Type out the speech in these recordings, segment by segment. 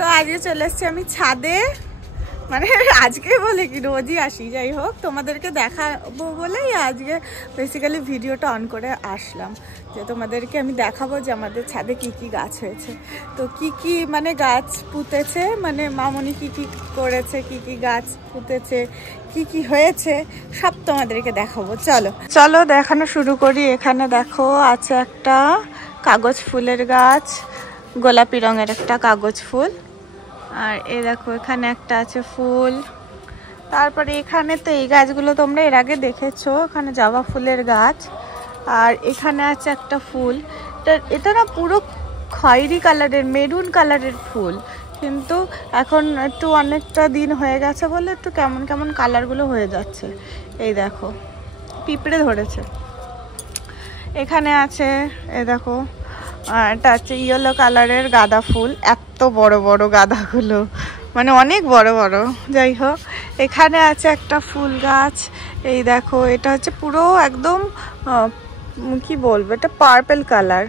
তো আজকে চলে এসেছি আমি ছাদে, মানে আজকে বলে কি রোজই আসি, যাই হোক তোমাদেরকে দেখাবো বলেই আজকে বেসিক্যালি ভিডিওটা অন করে আসলাম, যে তোমাদেরকে আমি দেখাবো যে আমাদের ছাদে কি কি গাছ হয়েছে। তো কি কি মানে গাছ পুঁতেছে, মানে মামনি কি কি করেছে, কি কি গাছ পুঁতেছে, কি কি হয়েছে সব তোমাদেরকে দেখাবো। চলো চলো দেখানো শুরু করি। এখানে দেখো আছে একটা কাগজ ফুলের গাছ, গোলাপি রঙের একটা কাগজ ফুল। আর এই দেখো এখানে একটা আছে ফুল। তারপরে এখানে তো এই গাছগুলো তোমরা এর আগে দেখেছো, এখানে জবা ফুলের গাছ। আর এখানে আছে একটা ফুল, এটা না পুরো খয়েরি কালারের, মেরুন কালারের ফুল, কিন্তু এখন একটু অনেকটা দিন হয়ে গেছে বলে একটু কেমন কেমন কালারগুলো হয়ে যাচ্ছে। এই দেখো পিঁপড়ে ধরেছে। এখানে আছে এই দেখো এটা হচ্ছে ইয়েলো কালারের গাঁদা ফুল, এত বড় বড় গাঁদাগুলো, মানে অনেক বড় বড়। যাই হোক এখানে আছে একটা ফুল গাছ, এই দেখো এটা হচ্ছে পুরো একদম কি বলবো, এটা পার্পেল কালার,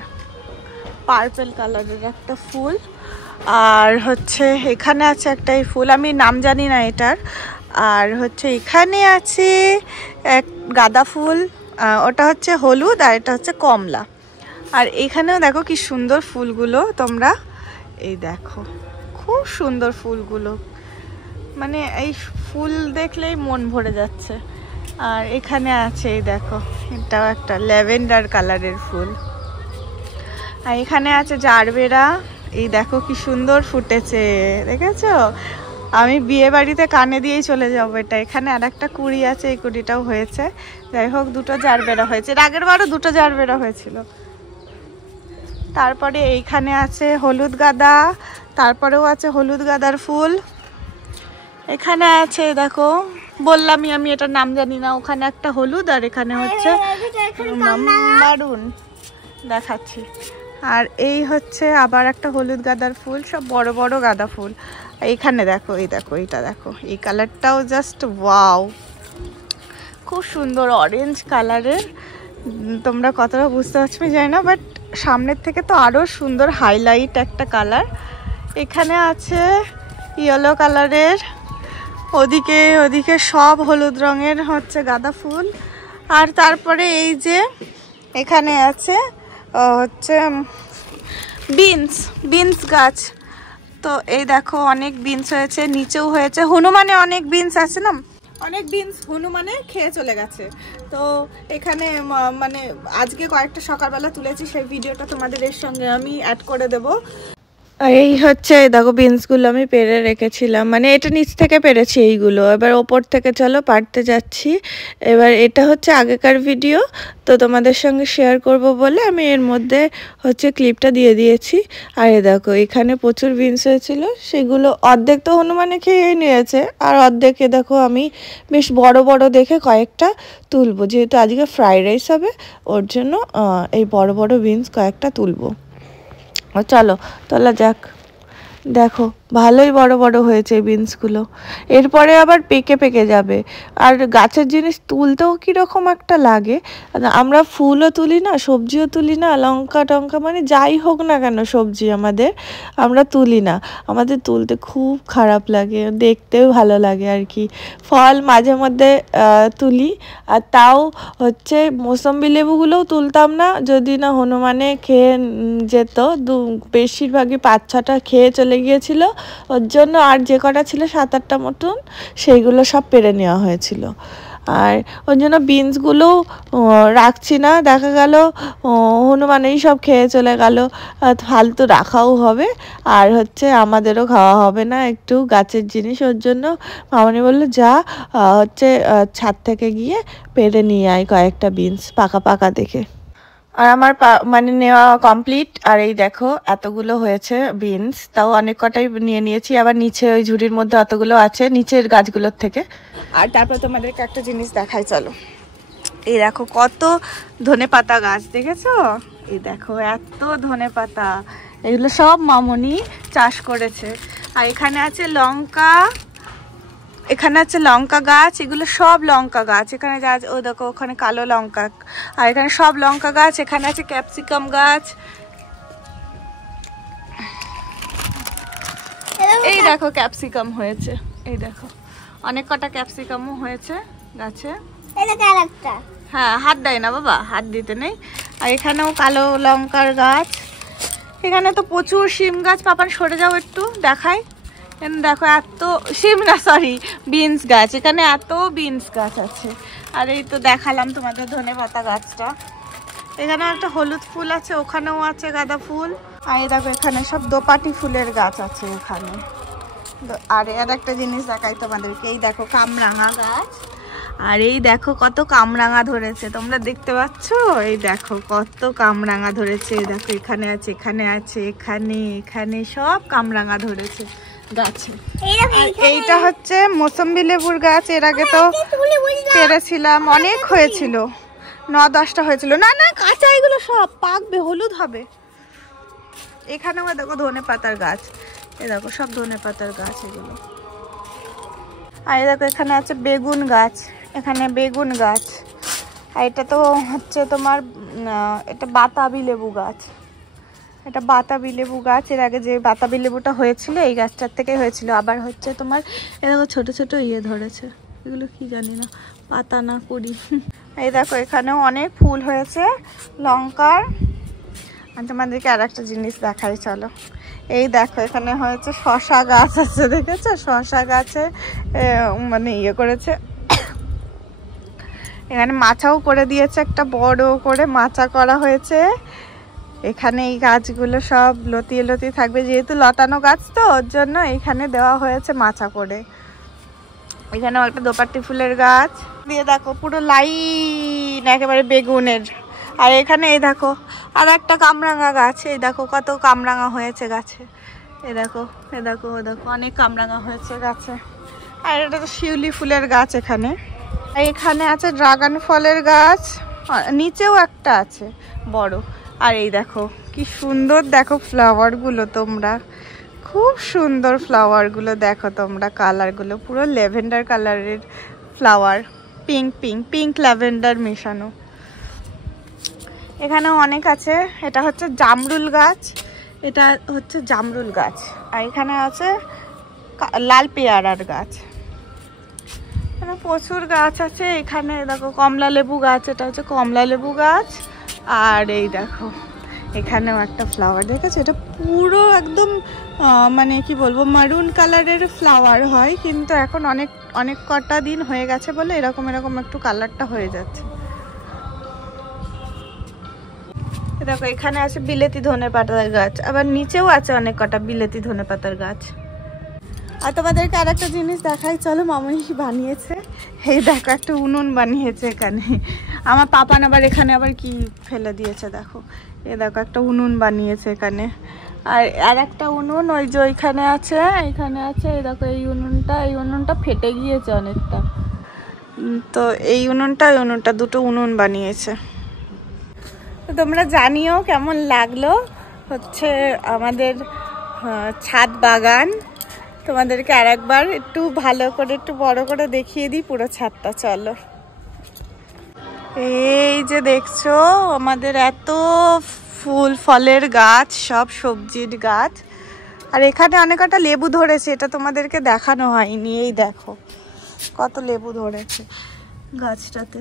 পার্পেল কালারের একটা ফুল। আর হচ্ছে এখানে আছে একটা এই ফুল, আমি নাম জানি না এটার। আর হচ্ছে এখানে আছে এক গাঁদা ফুল, ওটা হচ্ছে হলুদ, আর এটা হচ্ছে কমলা। আর এখানেও দেখো কি সুন্দর ফুলগুলো, তোমরা এই দেখো খুব সুন্দর ফুলগুলো, মানে এই ফুল দেখলেই মন ভরে যাচ্ছে। আর এখানে আছে এই দেখো এটাও একটা ল্যাভেন্ডার কালারের ফুল। আর এখানে আছে জারবেরা, এই দেখো কি সুন্দর ফুটেছে, দেখেছো? আমি বিয়ে বাড়িতে কানে দিয়েই চলে যাবো এটা। এখানে আর একটা কুড়ি আছে, এই কুড়িটাও হয়েছে। যাই হোক দুটো জারবেরা হয়েছে, আগের বারও দুটো জারবেরা হয়েছিল। তারপরে এইখানে আছে হলুদ গাঁদা, তারপরেও আছে হলুদ গাঁদার ফুল। এখানে আছে দেখো, বললামই আমি এটার নাম জানি না, ওখানে একটা হলুদ আর এখানে হচ্ছে মারুন, দেখাচ্ছি। আর এই হচ্ছে আবার একটা হলুদ গাঁদার ফুল, সব বড় বড় গাঁদা ফুল। এইখানে দেখো, এই দেখো এইটা দেখো, এই কালারটাও জাস্ট ওয়াও, খুব সুন্দর অরেঞ্জ কালারের। তোমরা কতটা বুঝতে পারছো আমি জানি না, বাট সামনের থেকে তো আরও সুন্দর হাইলাইট একটা কালার। এখানে আছে ইয়েলো কালারের, ওদিকে ওদিকে সব হলুদ রঙের হচ্ছে গাঁদা ফুল। আর তারপরে এই যে এখানে আছে হচ্ছে বিনস গাছ। তো এই দেখো অনেক বিনস হয়েছে, নিচেও হয়েছে, হনুমানে অনেক বিনস আছে না, অনেক বিনস হনুমানে খেয়ে চলে গেছে। তো এখানে মানে আজকে কয়েকটা সকালবেলা তুলেছি, সেই ভিডিওটা তোমাদের এর সঙ্গে আমি অ্যাড করে দেবো। এই হচ্ছে দেখো বিনসগুলো আমি পেরে রেখেছিলাম, মানে এটা নিচ থেকে পেরেছি এইগুলো, এবার ওপর থেকে চলো পারতে যাচ্ছি। এবার এটা হচ্ছে আগেকার ভিডিও, তো তোমাদের সঙ্গে শেয়ার করব বলে আমি এর মধ্যে হচ্ছে ক্লিপটা দিয়ে দিয়েছি। আর এ দেখো এখানে প্রচুর বিনস হয়েছিল, সেগুলো অর্ধেক তো হনুমানে খেয়ে নিয়েছে, আর অর্ধেকে দেখো আমি বেশ বড় বড় দেখে কয়েকটা তুলবো, যেহেতু আজকে ফ্রাইড রাইস হবে ওর জন্য এই বড় বড় বিনস কয়েকটা তুলবো। চলো তোলা যাক। দেখো ভালোই বড় বড় হয়েছে এই বিনসগুলো, এরপরে আবার পেকে পেকে যাবে। আর গাছের জিনিস তুলতেও কীরকম একটা লাগে, আমরা ফুলও তুলি না, সবজিও তুলি না, লঙ্কা টঙ্কা মানে যাই হোক না কেন সবজি আমরা তুলি না, আমাদের তুলতে খুব খারাপ লাগে, দেখতেও ভালো লাগে আর কি। ফল মাঝে মধ্যে তুলি, আর তাও হচ্ছে মৌসম্বি লেবুগুলোও তুলতাম না, যদি না হনুমানে খেয়ে যেত, বেশিরভাগই 5-6টা খেয়ে চলে গিয়েছিল, ওর জন্য আর যে কটা ছিল 7-8টা মতন সেইগুলো সব পেরে নেওয়া হয়েছিল। আর ওর জন্য বিনসগুলোও রাখছি না, দেখা গেল হনুমানেই সব খেয়ে চলে গেল, ফালতু রাখাও হবে, আর হচ্ছে আমাদেরও খাওয়া হবে না একটু গাছের জিনিস। ওর জন্য মামনি বললো যা হচ্ছে ছাদ থেকে গিয়ে পেরে নিয়ে আয় কয়েকটা বিনস পাকা পাকা দেখে। আর আমার মানে নেওয়া কমপ্লিট। আর এই দেখো এতগুলো হয়েছে বিনস, তাও অনেক কটাই নিয়ে নিয়েছি, আবার নিচে ওই ঝুড়ির মধ্যে অতগুলো আছে নিচের গাছগুলোর থেকে। আর তারপর তোমাদেরকে একটা জিনিস দেখাই চলো, এই দেখো কত ধনেপাতা গাছ, দেখেছো? এই দেখো এত ধনেপাতা, এগুলো সব মামনি চাষ করেছে। আর এখানে আছে লঙ্কা, এখানে আছে লঙ্কা গাছ, এগুলো সব লঙ্কা গাছ। এখানে যা ও দেখো ওখানে কালো লঙ্কা, আর এখানে সব লঙ্কা গাছ। এখানে আছে ক্যাপসিকাম গাছ, দেখো ক্যাপসিকাম হয়েছে, এই দেখো অনেক কটা ক্যাপসিকামও হয়েছে গাছে। হ্যাঁ হাত দেয় না বাবা, হাত দিতে নেই। আর এখানেও কালো লঙ্কার গাছ, এখানে তো প্রচুর শিম গাছ। পাপান সরে যাও একটু দেখাই। দেখো এত শিম না, সরি বিনস গাছ, এখানে এত বিনস গাছ আছে। আর এই তো দেখালাম তোমাদের ধনেপাতা গাছটা। এখানে একটা হলুদ ফুল আছে, ওখানেও আছে গাঁদা ফুল। আর এই দেখো এখানে সব দোপাটি ফুলের গাছ আছে এখানে। আর একটা জিনিস দেখাই তোমাদেরকে, এই দেখো কামরাঙা গাছ। আর এই দেখো কত কামরাঙা ধরেছে, তোমরা দেখতে পাচ্ছ? এই দেখো কত কামরাঙা ধরেছে। এই দেখো এখানে আছে, এখানে আছে, এখানে এখানে সব কামরাঙা ধরেছে গাছে। এইটা হচ্ছে মৌসম্বি লেবুর গাছ। এর আগে তো পেরেছিলাম, অনেক হয়েছিল, 9-10টা হয়েছিল। না না কাঁচা, এগুলো সব পাকবে, হলুদ হবে। এখানেও দেখো ধনে পাতার গাছ, এ দেখো সব ধনে পাতার গাছ এগুলো। আর এই দেখো এখানে আছে বেগুন গাছ, এখানে বেগুন গাছ। আর এটা তো হচ্ছে তোমার এটা বাতাবি লেবু গাছ, এটা বাতাবি লেবু গাছ। এর আগে যে বাতাবি লেবুটা হয়েছিল এই গাছটার থেকে হয়েছিল। আবার হচ্ছে তোমার এ দেখো ছোট ছোট ধরেছে, এগুলো কি জানি না, পাতা না কুড়ি। এই দেখো এখানেও অনেক ফুল হয়েছে লঙ্কার। আর তোমাদেরকে আর একটা জিনিস দেখাই চলো। এই দেখো এখানে হয়েছে শশা গাছ আছে, দেখেছো? শশা গাছে মানে করেছে, এখানে মাচাও করে দিয়েছে, একটা বড় করে মাচা করা হয়েছে। এখানে এই গাছগুলো সব লতিয়ে লতিয়ে থাকবে, যেহেতু লতানো গাছ তো ওর জন্য এখানে দেওয়া হয়েছে মাচা করে। এখানেও একটা দোপাটি ফুলের গাছ দিয়ে দেখো পুরো লাইন একেবারে বেগুনের। আর এখানে এই দেখো আর একটা কামরাঙা গাছ, এই দেখো কত কামরাঙা হয়েছে গাছে। এই দেখো এ দেখো ও দেখো অনেক কামরাঙা হয়েছে গাছে। আর এটা তো শিউলি ফুলের গাছ এখানে। আর এখানে আছে ড্রাগন ফলের গাছ, নিচেও একটা আছে বড়। আর এই দেখো কি সুন্দর, দেখো ফ্লাওয়ারগুলো, তোমরা খুব সুন্দর ফ্লাওয়ারগুলো দেখো তোমরা, কালারগুলো পুরো ল্যাভেন্ডার কালারের flower, pink pink pink lavender মেশানো। এখানেও অনেক আছে। এটা হচ্ছে জামরুল গাছ, এটা হচ্ছে জামরুল গাছ। আর এখানে আছে লাল পেয়ারার গাছ। এখানে প্রচুর গাছ আছে। এখানে দেখো কমলা লেবু গাছ, এটা হচ্ছে কমলা লেবু গাছ। আর এই দেখো এখানেও একটা ফ্লাওয়ার, দেখেছো? এটা পুরো একদম মানে কি বলবো, মারুন কালারের ফ্লাওয়ার হয়, কিন্তু এখন অনেক অনেক কটা দিন হয়ে গেছে বলে এরকম এরকম একটু কালারটা হয়ে যাচ্ছে। দেখো এখানে আছে বিলেতি ধনেপাতার গাছ, আবার নিচেও আছে অনেক কটা বিলেতি ধনেপাতার গাছ। আর তোমাদেরকে আর একটা জিনিস দেখাই চলো, মামনি বানিয়েছে। এই দেখো একটা উনুন বানিয়েছে এখানে। আমার পাপান আবার এখানে আবার কি ফেলে দিয়েছে দেখো, এই দেখো একটা উনুন বানিয়েছে এখানে। আর একটা উনুন ওই যে ওইখানে আছে, এখানে আছে। এই দেখো এই উনুনটা ফেটে গিয়েছে অনেকটা, তো এই উনুনটা দুটো উনুন বানিয়েছে। তো তোমরা জানিও কেমন লাগলো হচ্ছে আমাদের ছাদ বাগান। তোমাদেরকে আর একবার একটু ভালো করে একটু বড় করে দেখিয়ে দিই পুরো ছাদটা। চলো, এই যে দেখছো আমাদের এত ফুল ফলের গাছ, সব সবজির গাছ। আর এখানে অনেক কটা লেবু ধরেছে, এটা তোমাদেরকে দেখানো হয়নি। এই দেখো কত লেবু ধরেছে গাছটাতে।